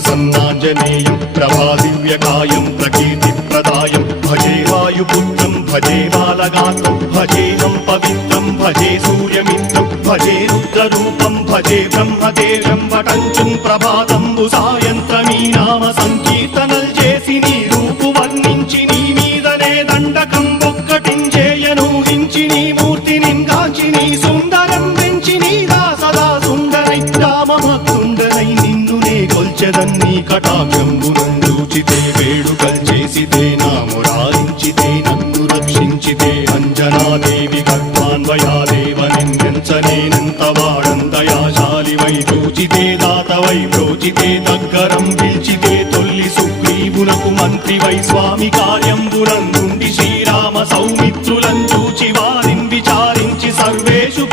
प्रसन्नाञ्जनेयं प्रभादिव्यकायं प्रकीर्तिप्रदायं भजे वायुपुत्रं भजे बालगात्रं भजेऽहं पवित्रं भजे सूर्यमित्रं भजे रुद्ररूपं भजे ब्रह्मदेवं वटञ्चं ప్రభాతంబు సాయంత్రమీ నామ సంకీర్తనల్ చేసి నీ రూపు వర్ణించి నీ మీదనే దండకం ఒక్కటించేయను హించి నీ మూర్తిని గాంచి నీ సుందరం పెంచి నీ దాసదా సుందరై రామభక్తుండనై నిన్నునే కొల్చెదన్ని కటాక్షంబునందూచితే వేడుకల్ చేసితే నా మురారించితే నన్ను రక్షించితే అంజనాదేవి గర్భాన్వయాదేవ నిందించనేనంత వాడందయాశాలివై చూచితే దాతవై బ్రోచితే దగ్గరం పిలిచితే తొల్లి సుగ్రీవునకు మంత్రివై స్వామి కార్యంబునందుండి శ్రీరామ సౌమిత్రులం చూచి వారిని విచారించి సర్వేషు